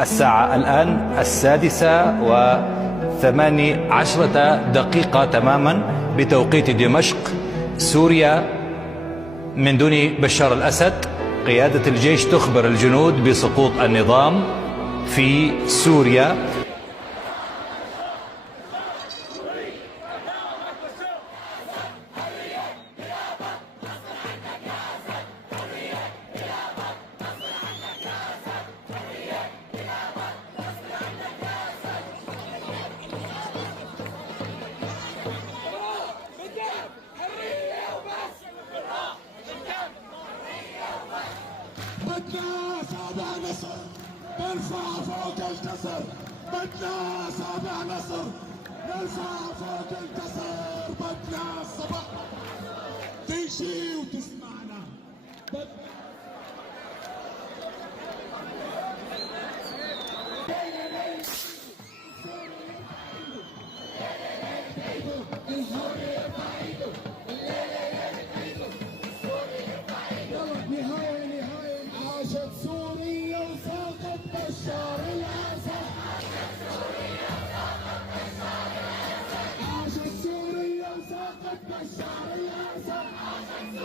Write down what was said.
الساعة الآن 6:18 تماما بتوقيت دمشق سوريا. من دون بشار الأسد قيادة الجيش تخبر الجنود بسقوط النظام في سوريا. بدنا سابع نصر نرفع فوق الكسر، بدنا سابع نصر نرفع فوق الكسر، بدنا الصبح تمشي وتسمعنا. عاشت سوريا وساقط بشار الأسد، عاشت سوريا وساقط بشار الأسد.